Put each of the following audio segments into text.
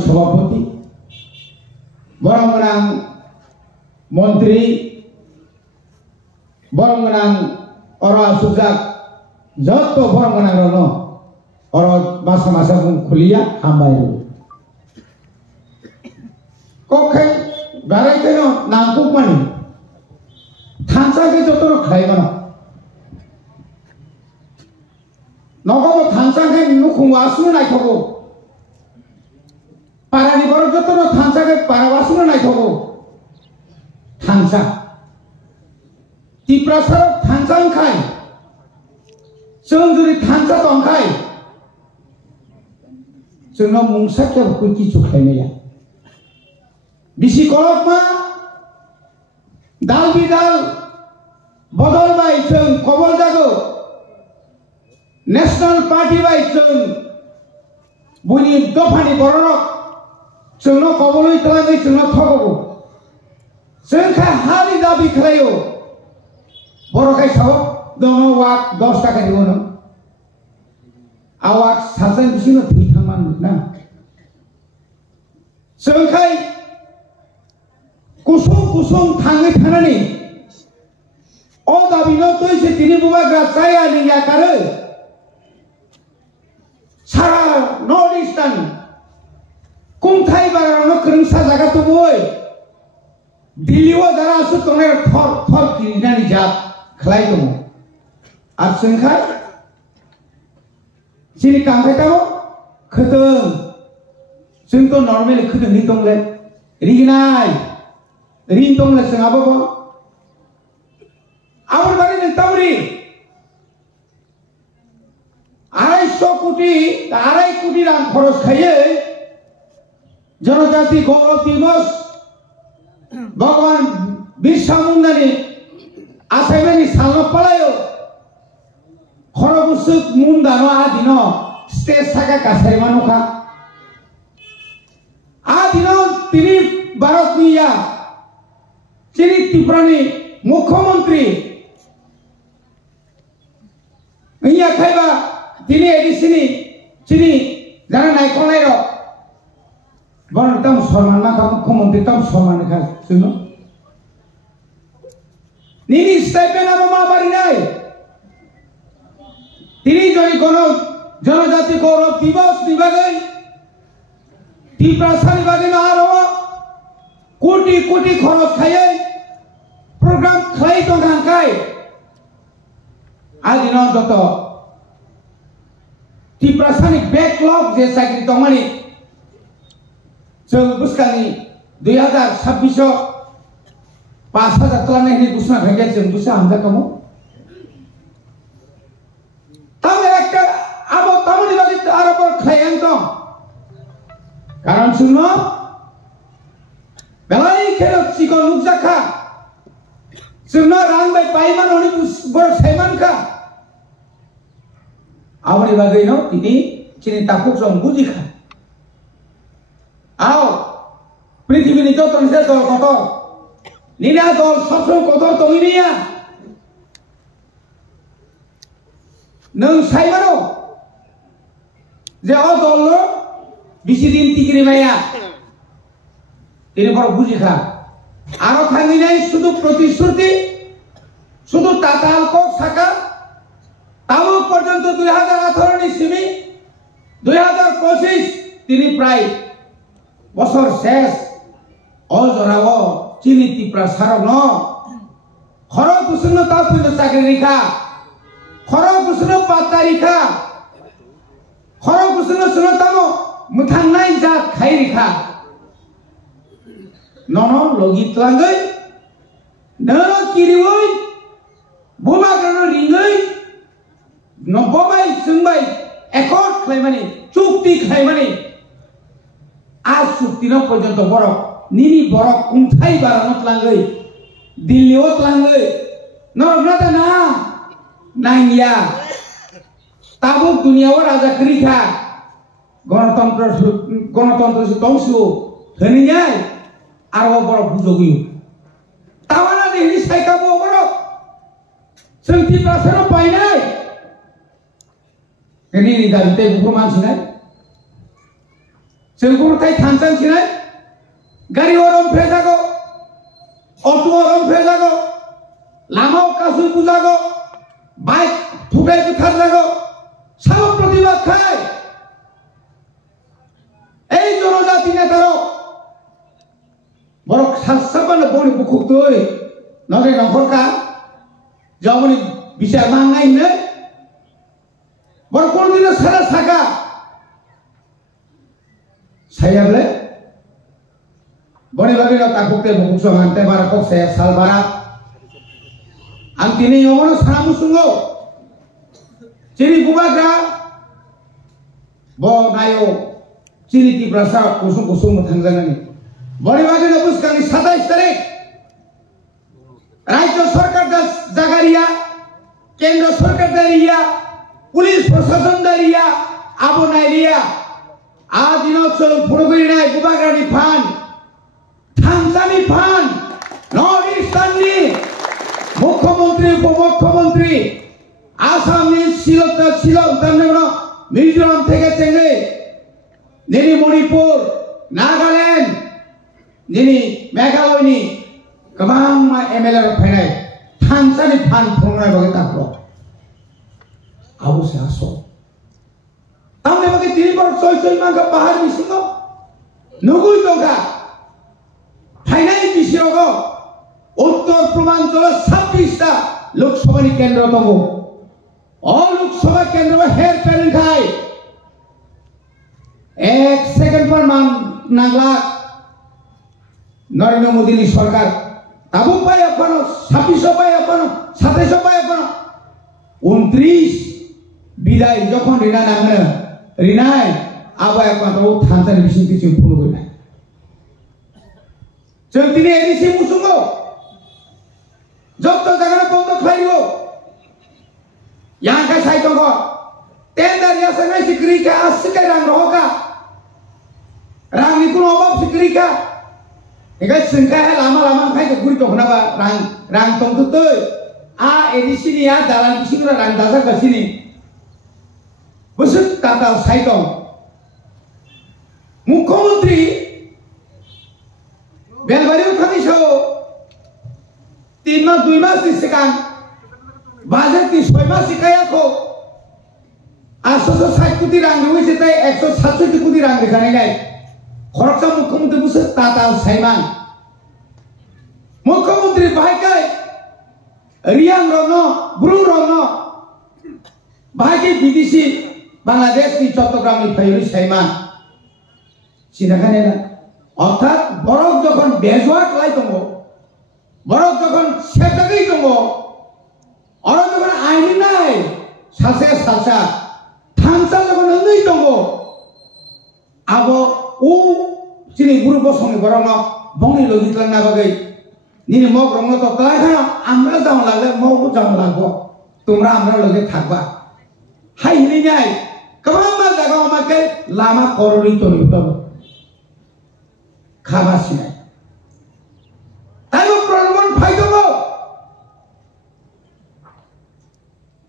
सभापति बरंगनां मंत्री बरंगनां और सुजाक जत बरंगनां रनो और मासा मासा खुलिया हामबाय कोखे बारे के नो नांकुक मानी थांसा के जतो खाइबानो नगो थांसा के नुखुं वासु नायथगो पारानि बर जतो थांसा के पारावासु नायथगो थांसा तिप्रासार थांसा खाय जों जुदि थांसा दंखाय जोंनाव मुंसा केबो किछु खायनाया बिसि कलकमा दाल बिदाल बदल बाय जों कबल जागो नेशनल पार्टी बाय जों बुनि दफानि बररक जोंनो कबलै खालामै जोंनो थगबो जोंखा हानि दाबि खालायो बरखाय साव दनो वाक 10 टाका दिवनो आवाक साजन बिसिनो थैथांमान ना जोंखाय कुसुम थाङै थानानै अ दाबिनो तैसे तिनि बुबाग्रा जाया निया कारो सारा नॉर्थ ईस्टार्न कुंथाई बारानो खोंसा जागा तो बय दिल्लीओ दारा सु तने थर किरिनानि जात खलाय दङ आर जोंखाय सिनि कांखायताव खोदों जोंथ' नर्मेल खोदोंनि दंले रिगिनाय रिन दंले जोंहाबो आवर बारि नोंतावरि 250 कोटी रां खरच खायो जनजाति गौरव दिवस भगवान बिरसा मुंडानि आसायमानि सालनो पलायो खरबुसुक मुंडानो आदिनो स्टेज साका कासारिमानुखा आदिनो तिनि भारतनिया चिनि त्रिपुरानि मुख्यमंत्री इया खायबा दिनै एडिसिनि चिनि जाना नायखनाय र बरन तम सन्मान मा मुख्यमंत्री तम सन्मान खा जोंनो निनि स्टाइपेन्ड आबो मा बारिनाय तिनि जनि कोनो जनजाति गौरव दिवस निबागै त्रिपुरासानि बागै आरो कोटी कोटी खरच खायो प्रोग्राम खाय दंखाय आदिनो दत त्रिपुरासानि बैकलॉग जे साइकिल दंमानि जों बुसकानि 2026 5000 तलानायनि बुसना भागे जों बुसा हामजा कमो तब एक अब तमनि बागै आरो खायन दं कारण सुनो बेलाय खेल सिको नुकजाखा जोंना रां बाय पाइमान हनि बर साइमानखा आवनि बागै न तिनि चिनि ताकुक जों बुजिखा आओ पृथ्वीनि जतन से दल कत निना दल सबसम कत तमिनिया नों साइमानो जे अ दल बिसि दिन टिकिरि माया तिनि बर बुजिखा आरो थांगिनाय शुद्ध प्रतिश्रुति शुद्ध ताताल को साका ताबो पर्यंत 2018 नि सिमी 2025 तिनि प्राय बছর শেষ অজরাও চিনি ত্রিপুরা সারন খর কুসুন তা পুইন চাকরি রেখা খর কুসুন পাতা রেখা খর কুসুন সুনতাম মুথাंनाय জাত খাই রেখা নন লগিত লাঙ্গै নন কিরিवै बुबाग्रानो रिङै नबबाय जोंबाय एकर्ड खालायमानि चुक्ति खालायमानि आज चुक्तिनो पर्यंत बरक निनि बरक कुंथाय बारानत लांगै दिल्लीओत लांगै नरगनाता ना नांगिया ताबुक दुनियाव राजाखरिखा गणतंत्र से दंसु होनियाय आरो बरक बुजोगै तावाना नि साइकाबो बरक जोंथि प्रासार पाइनाय निनि दाबिते बुखुर मानसिनाय जोंखौथाय थांसान सिनाय गारि अरम फेजागो अटो अरम फेजागो लामाव कासुई बुजागो बाइक थुबे बुथार जागो सब प्रतिबाद खाय এই জনজাতি নেতারক বড় সাতসাবান বনি বুকুক দই নগে নখরকা জমনি বিচার মাংনাই নে বড় কোনদিন সারা সাকা সাইয়াবলে বনি বাগি না তাকুতে বুকুক সমানতে বারা cock saya salbara antini yomono sanamu sungo ciri bubagra bo nayo Ciri di perasa kusung tangjangan ini. Bani bagi nabus kami 27 tarik. Rajya Sarkar das Jagaria, Kendra Sarkar dariya, Pulis Prasasan dariya, Abu Nairia, Adinotso Purugirina Bubagrani Pan, Tanzani Pan, Northeastern Mukhyamantri, Upamukhyamantri, Assam ni Shillong Tamil Mizoram থেকে চেঙ্গে Nini Manipur, Nagaland, Nini Meghalaya, Kabang ma MLR Penai, Tanzania Pan Purnai bagi takro. Abu sehaso. Tamne bagi Tripur soy mangga bahar bisingo, nugui toga, Penai bisirogo, Uttor Purbanchal 26টা Lok Sabha কেন্দ্র তঙ্গ, all Lok Sabha কেন্দ্র হের panel খায়. एक second पर नागला नरेंद्र मोदी नी सरकार ताबु पाए अपनो 2600 पाए अपनो 2700 पाए अपनो 29 बिदाय जखन रिना नागनो रिनाय आबा एकमात्र थानसानि बिसिंति जों फुनो गयना जों दिनै एडिसि मुसुंगो जत्त जागाना बन्द खाइगो यांका साइतंगो टेंडर यासंगाय सिक्रिका आसिकाय रां रहका Rang ni kuno apa sikrika, ikat sengkah lama kai keburi tu kenapa rang tong tu, edisi ni ya dalam kisi kena rang dasar ke sini, besut kata saya tong, Mukhyamantri, Belbariu kami show, 3 mas 2 mas sekarang, budget 6 mas sekaya ko, asal saya kuti rang duit setai 107 kuti rang dekane gay. খরচা মুখ্যমন্ত্রী বুঝে তাতাল সাইমান মুখ্যমন্ত্রী ভাইকাই রিয়াং রং Bru রং ভাইকে বিদেশি বাংলাদেশ নি চট্টগ্রাম নি ফাইরি সাইমান সিনাখানে না অর্থাৎ বরফ যখন বেজওয়াট লাই দङ বরফ যখন সেটাকেই দङ অর যখন আইনি নাই সাসে সাসা থানসা যখন নই দङ আবো ও চিনি গুরু বসঙ্গে বরং বঙ্গি লজিতলাং না বাগৈ নিনি মগ রং তো তাই খানা আমরা যাও লাগে মগও যাও লাগবো তোমরা আমরা লগে থাকবা হাই হিনি নাই কবাং মা জায়গা আমাকে লামা কররি তরি তব খাবাসি নাই তাইবো প্রলবন ফাইদবো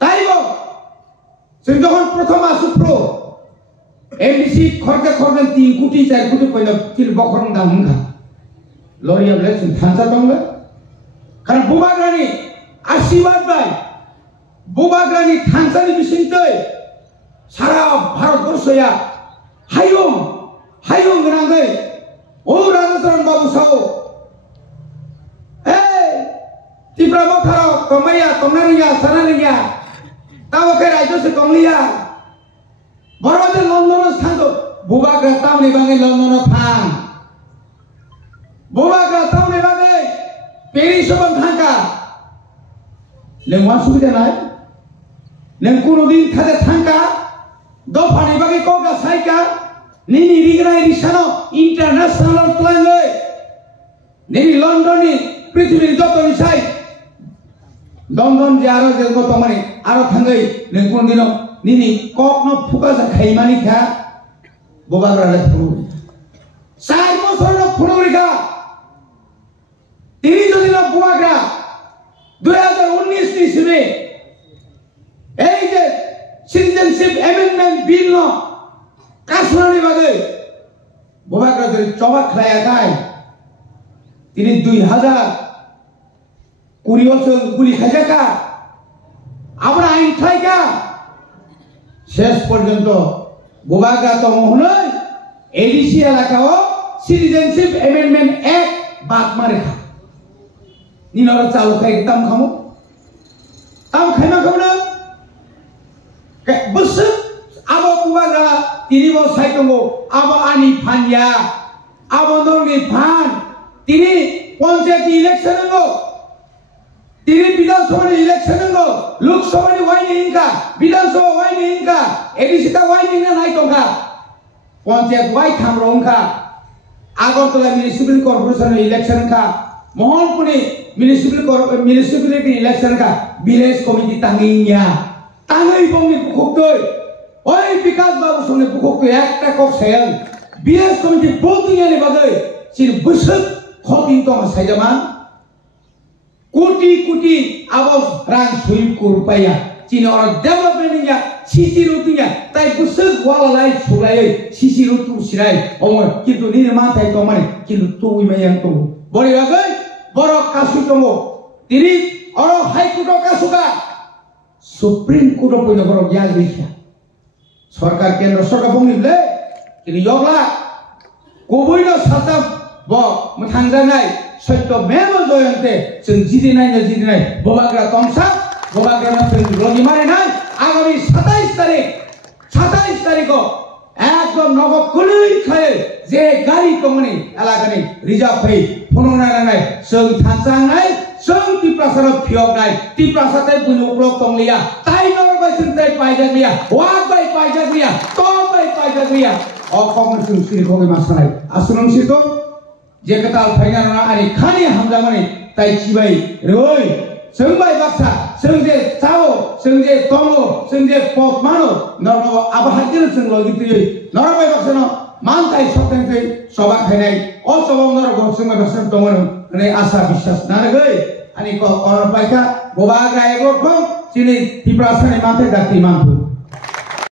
তাইবো जों যখন প্রথম আসুপ্রো MDC खरके 3 कोटी 4 कोटी पहिला किल बखरं दाम हुनखा लरिया ब्लेसिं थानसा दंले कारण बुबाग्रानि आशीर्वाद बाय बुबाग्रानि थानसानि बिसिंतै सारा भारत बर्षया हायम गोनांगै ओ राजचरण बाबु साओ ए तिब्रा मथाराव कमाया तंनारिया सानारिया तावखे राज्य से कमलिया बरवाजे लंदन स्थान तो बुबाग्रा टाउन बांगे लंदन थान बुबाग्रा टाउन बांगे पेरिस बन थांका लेंवा सुबिदा नाय लें कुनो दिन थादे थांका दफानि बांगे कोगा साइका निनि रिगराय रिसानो इंटरनेशनल प्लांगे निनि लंदननि पृथ्वी जतनि साइ लंदन जे आरो जेलगो तमानि आरो थांगै लें कुनो दिनो Nini kok no fuka sa kaimani ka bubagra le puru sai mo soro puru ka tiri jodi no bubagra 2019 ni sine ei je citizenship amendment bill no kasmani bagai ববাগ্রা যদি চবাক খায়া গায় তিনি 2020 বছর গুলি খাইকা আমরা আইন খাইকা শেষ পর্যন্ত ববাগ্রা তো মহনই এডিসি এলাকাও সিটিজেনশিপ অ্যামেন্ডমেন্ট অ্যাক্ট বাদ মারে খা নিনর চালু খাই তাম খামো তাম খাইমা খামনা বসে আবো ববাগ্রা তিনি বো সাইতঙ্গো আবো আনি ফানিয়া আবো নরনি ফান তিনি পঞ্চায়েত ইলেকশন গো তিনি বিধানসভা ইলেকশন গো লোকসভা ওয়াইনি ইনকা বিধানসভা ওয়াইনি ইনকা এডিসি তা ওয়াইনি না নাই তঙ্কা পঞ্চায়েত ওয়াই খামরংকা আগরতলা মিউনিসিপাল কর্পোরেশন ইলেকশন का मोहनपुरी म्यूनिसिपैलिटी इलेक्शन का विलेज कमिटी तांगिया तांगै बंगनि बुखुक्तै ओइ विकास बाबू संगे बुखुक्तै एकटा कक सायां विलेज कमिटी बोतियानि बागै सिर बोसोर खतिन दं साइजामान कोटी कोटी आबाव रां सुइप रुपया चिनि और डेभलपमेन्ट या सीसी रुटिया ताइ बोसोर वालालाय सुलायै सीसी रुटु सिराय अमर किन्तु निने माथाय दं माने किन्तु तुइ मायां दं बरि बागै बरो कासु दङ तिनि और हाइकोर्ट कासुका सुप्रीम कोर्ट पयनो बरो ग्याल गैया सरकार केन्द्र सरकार बुंनिले तिनि यगला गुबैनो साथाम ब थांजानाय सत्य मेव जयन्ते जों जिदिनाय बबाग्रा तमसा बबाग्रा जों रनिमारे नाय आगामी 27 तारिखो एकदम नगद कुलै खाय जे गारि कमनि एलाकानि रिजार्भ फै फनना नाय जों थांजानाय जों तिप्रासार फियगनाय तिप्रासाथाय बुनुक्लक तंलिया ताइनर बायसनथाय पाइजागलिया वाबाय पाइजागलिया तबाय पाइजागलिया अकमन जों सिरिखगै मासानाय आसुरं सिरखौ जे कताल फाइनाना आरि खानि हामजामानि ताइ चिबाय रय जों बाय बाक्सा जों जे चाओ जों जे तंगो जों जे पतमानो नरनो आबाहातिल जों लगितयै नरबाय बाक्सानो मानताय सप्तांथै सबा खायनाय अ सबाव नरगो जों बाय बाक्सा दंमोन नै आशा विश्वास नारगै आनि को अरपायका बबाग्रा एगो खम चिनि तिप्रासानि माथे दाति मानथु